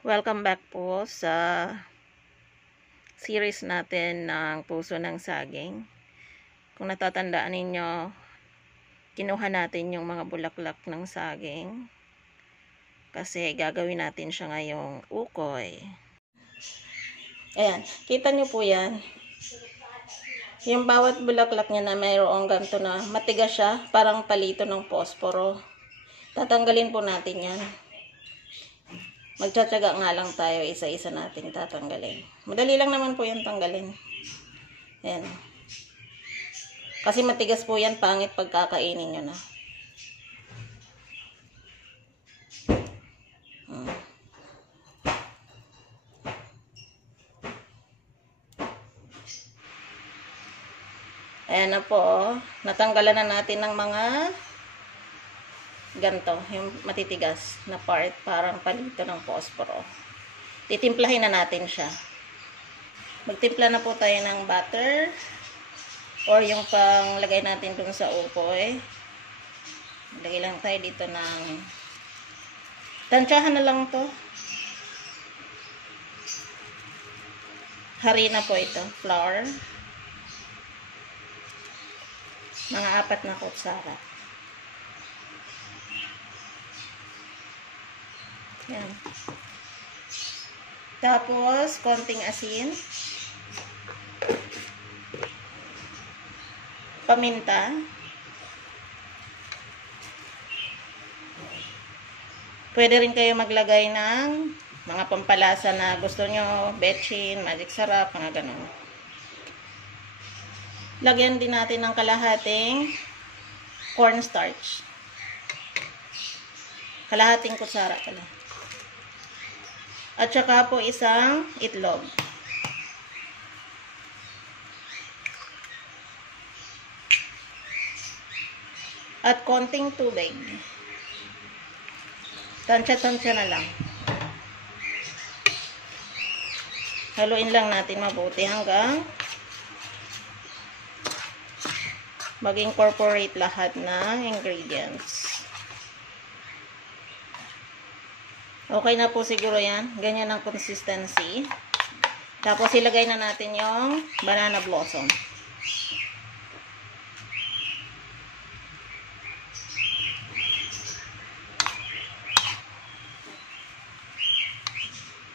Welcome back po sa series natin ng puso ng saging. Kung natatandaan ninyo, kinuha natin yung mga bulaklak ng saging kasi gagawin natin siya ngayong ukoy. Ayan, kita nyo po yan. Yung bawat bulaklak niya na mayroong ganito na matigas siya, parang palito ng posporo. Tatanggalin po natin yan. Magtsatsaga nga lang tayo, isa-isa natin tatanggalin. Madali lang naman po yan tanggalin. Ayan. Kasi matigas po yan, pangit pagkakainin nyo na. Ayan na po. Natanggalan na natin ng mga ganito, yung matitigas na part, parang palito ng posporo. Titimplahin na natin siya. Magtimpla na po tayo ng butter or yung panglagay natin dun sa ukoy. Lagay lang tayo dito ng tansyahan na lang to. Harina po ito, flour. Mga 4 na kutsara. Yan. Tapos, konting asin. Paminta. Pwede rin kayo maglagay ng mga pampalasa na gusto nyo, betchin, magic sarap, mga ganun. Lagyan din natin ng kalahating cornstarch. Kalahating kutsara pala. At saka po isang itlog. At konting tubig. Tansya-tansya na lang. Haluin lang natin mabuti hanggang mag-incorporate lahat ng ingredients. Okay na po siguro yan. Ganyan ang consistency. Tapos ilagay na natin yung banana blossom.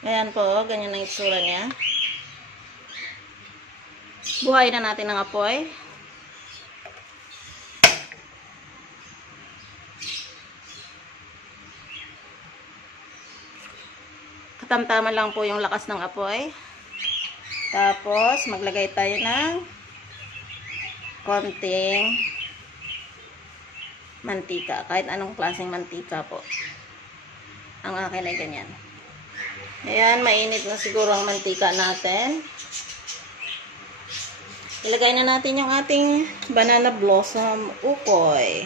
Ayan po, ganyan ang itsura niya. Buhayin na natin ang apoy. Katamtaman lang po yung lakas ng apoy. Tapos, maglagay tayo ng konting mantika. Kahit anong klaseng mantika po. Ang akin ay ganyan. Ayan, mainit na siguro ang mantika natin. Ilagay na natin yung ating banana blossom ukoy.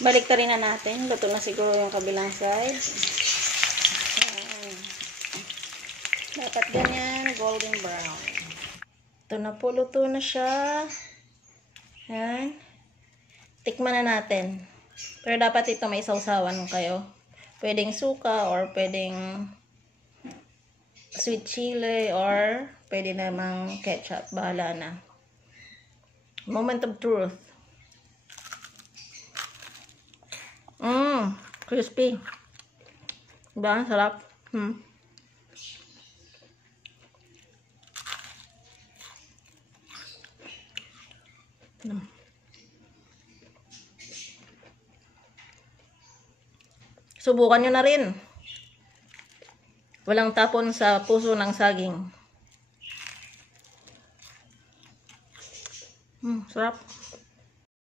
Balik rin na natin. Luto na siguro yung kabilang side. Ayan. Dapat ganyan, golden brown. Ito na po, luto na siya. Ayan. Tikman na natin. Pero dapat ito may sausawan kayo. Pwedeng suka or pwedeng sweet chili or pwede namang ketchup. Bahala na. Moment of truth. Crispy. Diba? Sarap. Subukan nyo na rin. Walang tapon sa puso ng saging. Sarap.